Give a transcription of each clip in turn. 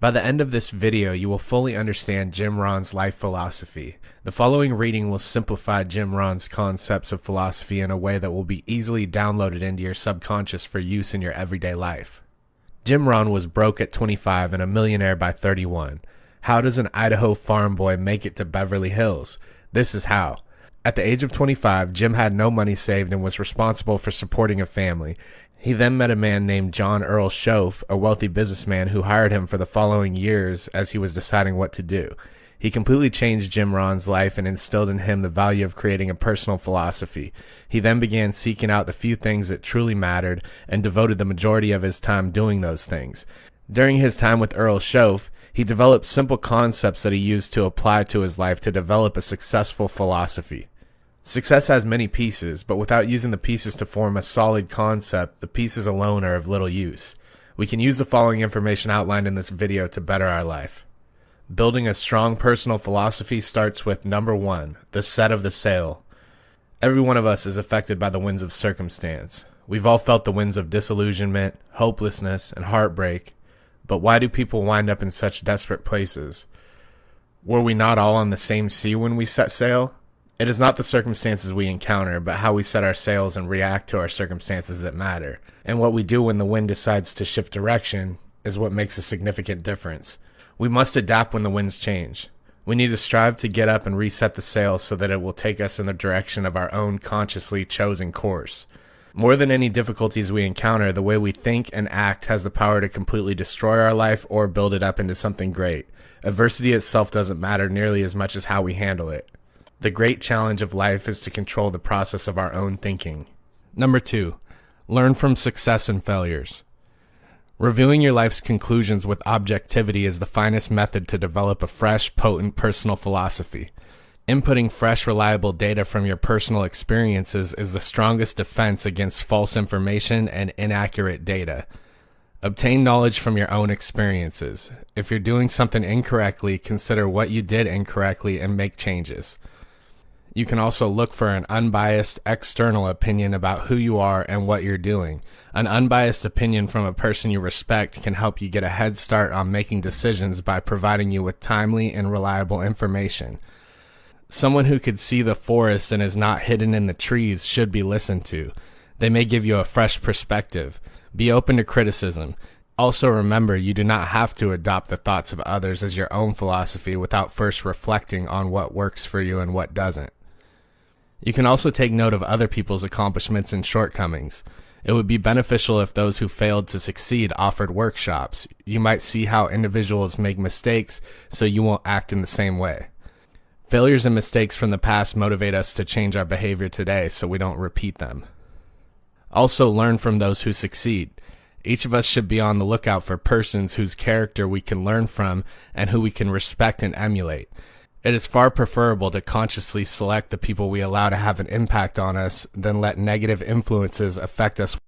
By the end of this video, you will fully understand Jim Rohns' life philosophy. The following reading will simplify Jim Rohns' concepts of philosophy in a way that will be easily downloaded into your subconscious for use in your everyday life. Jim Rohn was broke at 25 and a millionaire by 31. How does an Idaho farm boy make it to Beverly Hills? This is how. At the age of 25, Jim had no money saved and was responsible for supporting a family. He then met a man named John Earl Schoaf, a wealthy businessman who hired him for the following years as he was deciding what to do. He completely changed Jim Rohn's life and instilled in him the value of creating a personal philosophy. He then began seeking out the few things that truly mattered and devoted the majority of his time doing those things. During his time with Earl Schoaf, he developed simple concepts that he used to apply to his life to develop a successful philosophy. Success has many pieces, but without using the pieces to form a solid concept, the pieces alone are of little use. We can use the following information outlined in this video to better our life. Building a strong personal philosophy starts with number 1, the set of the sail. Every one of us is affected by the winds of circumstance. We've all felt the winds of disillusionment, hopelessness, and heartbreak. But why do people wind up in such desperate places? Were we not all on the same sea when we set sail? It is not the circumstances we encounter, but how we set our sails and react to our circumstances that matter. And what we do when the wind decides to shift direction is what makes a significant difference. We must adapt when the winds change. We need to strive to get up and reset the sails so that it will take us in the direction of our own consciously chosen course. More than any difficulties we encounter, the way we think and act has the power to completely destroy our life or build it up into something great. Adversity itself doesn't matter nearly as much as how we handle it. The great challenge of life is to control the process of our own thinking. Number 2, learn from success and failures. Reviewing your life's conclusions with objectivity is the finest method to develop a fresh, potent personal philosophy. Inputting fresh, reliable data from your personal experiences is the strongest defense against false information and inaccurate data. Obtain knowledge from your own experiences. If you're doing something incorrectly, consider what you did incorrectly and make changes. You can also look for an unbiased external opinion about who you are and what you're doing. An unbiased opinion from a person you respect can help you get a head start on making decisions by providing you with timely and reliable information. Someone who could see the forest and is not hidden in the trees should be listened to. They may give you a fresh perspective. Be open to criticism. Also remember, you do not have to adopt the thoughts of others as your own philosophy without first reflecting on what works for you and what doesn't. You can also take note of other people's accomplishments and shortcomings. It would be beneficial if those who failed to succeed offered workshops. You might see how individuals make mistakes so you won't act in the same way. Failures and mistakes from the past motivate us to change our behavior today so we don't repeat them. Also learn from those who succeed. Each of us should be on the lookout for persons whose character we can learn from and who we can respect and emulate. It is far preferable to consciously select the people we allow to have an impact on us than let negative influences affect us.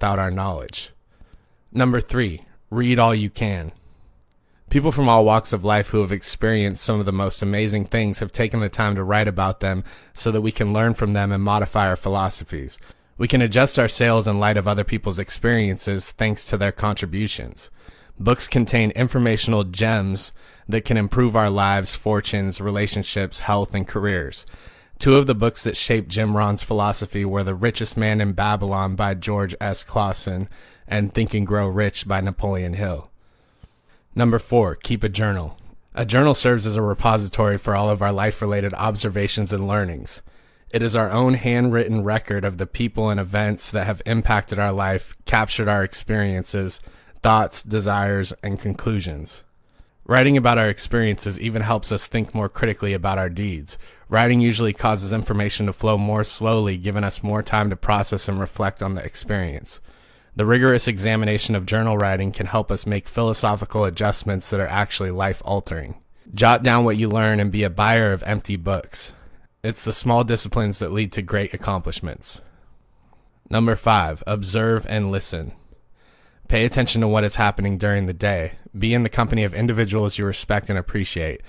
without our knowledge. Number 3, read all you can. People from all walks of life who have experienced some of the most amazing things have taken the time to write about them so that we can learn from them and modify our philosophies. We can adjust our sails in light of other people's experiences thanks to their contributions. Books contain informational gems that can improve our lives, fortunes, relationships, health, and careers. 2 of the books that shaped Jim Rohn's philosophy were The Richest Man in Babylon by George S. Clausen and Think and Grow Rich by Napoleon Hill. Number 4, keep a journal. A journal serves as a repository for all of our life-related observations and learnings. It is our own handwritten record of the people and events that have impacted our life, captured our experiences, thoughts, desires, and conclusions. Writing about our experiences even helps us think more critically about our deeds. Writing usually causes information to flow more slowly, giving us more time to process and reflect on the experience. The rigorous examination of journal writing can help us make philosophical adjustments that are actually life-altering. Jot down what you learn and be a buyer of empty books. It's the small disciplines that lead to great accomplishments. Number 5, observe and listen. Pay attention to what is happening during the day. Be in the company of individuals you respect and appreciate.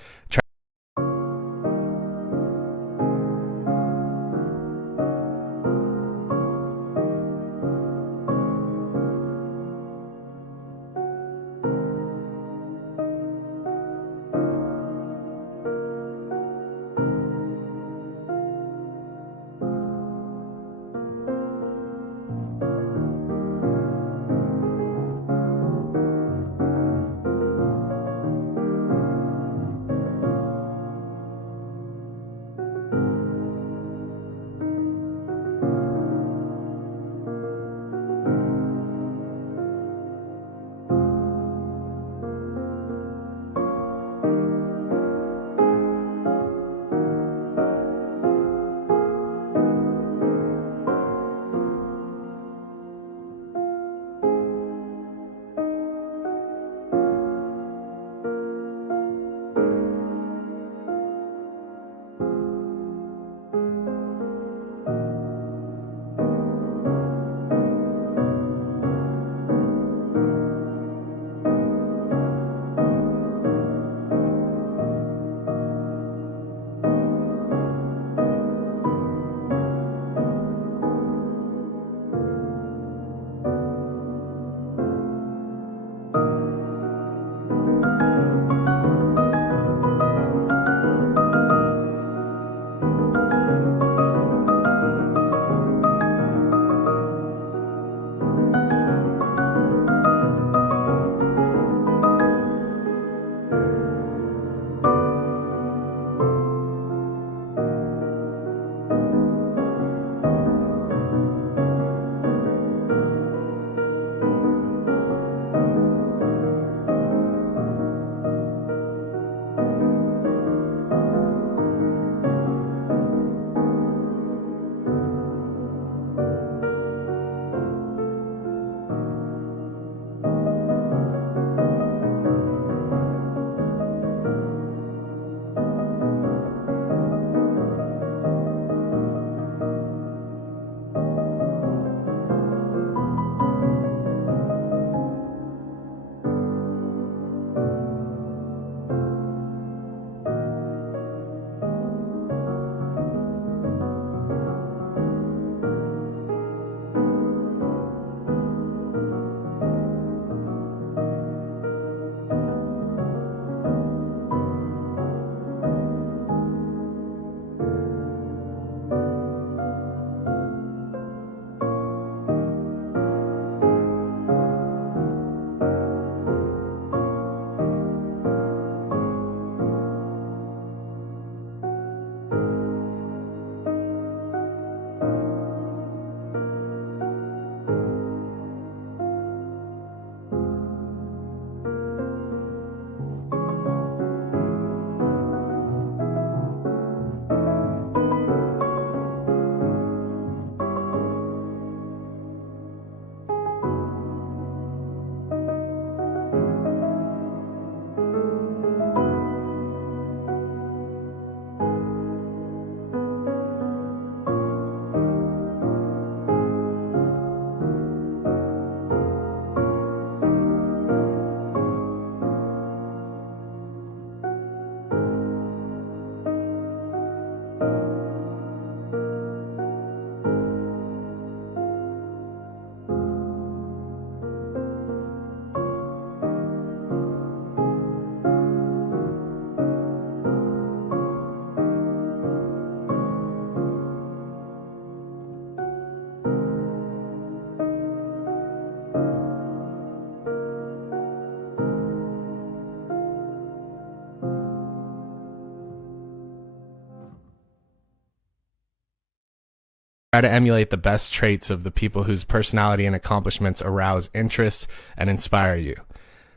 Try to emulate the best traits of the people whose personality and accomplishments arouse interest and inspire you.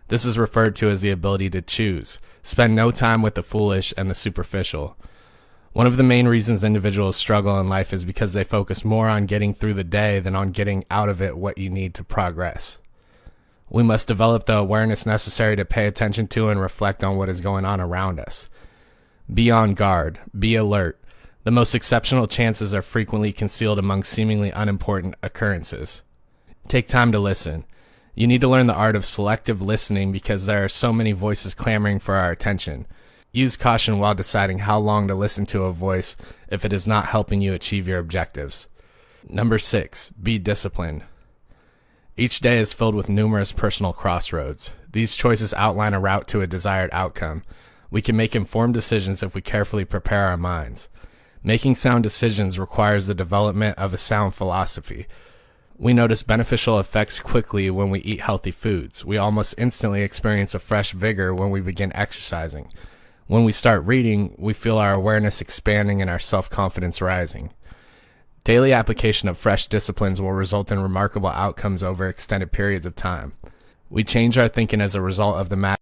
This is referred to as the ability to choose. Spend no time with the foolish and the superficial. One of the main reasons individuals struggle in life is because they focus more on getting through the day than on getting out of it what you need to progress. We must develop the awareness necessary to pay attention to and reflect on what is going on around us. Be on guard. Be alert. The most exceptional chances are frequently concealed among seemingly unimportant occurrences. Take time to listen. You need to learn the art of selective listening because there are so many voices clamoring for our attention. Use caution while deciding how long to listen to a voice if it is not helping you achieve your objectives. Number 6, be disciplined. Each day is filled with numerous personal crossroads. These choices outline a route to a desired outcome. We can make informed decisions if we carefully prepare our minds. Making sound decisions requires the development of a sound philosophy. We notice beneficial effects quickly when we eat healthy foods. We almost instantly experience a fresh vigor when we begin exercising. When we start reading, we feel our awareness expanding and our self-confidence rising. Daily application of fresh disciplines will result in remarkable outcomes over extended periods of time. We change our thinking as a result of the matter.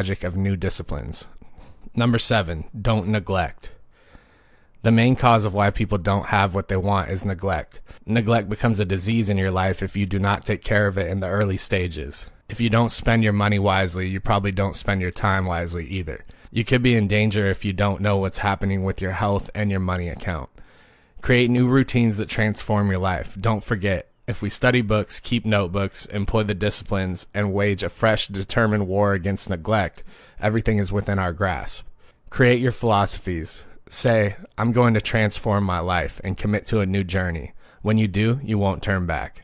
magic of new disciplines. Number 7, don't neglect. The main cause of why people don't have what they want is neglect. Neglect becomes a disease in your life if you do not take care of it in the early stages. If you don't spend your money wisely, you probably don't spend your time wisely either. You could be in danger if you don't know what's happening with your health and your money account. Create new routines that transform your life. Don't forget, if we study books, keep notebooks, employ the disciplines, and wage a fresh, determined war against neglect, everything is within our grasp. Create your philosophies. Say, I'm going to transform my life and commit to a new journey. When you do, you won't turn back.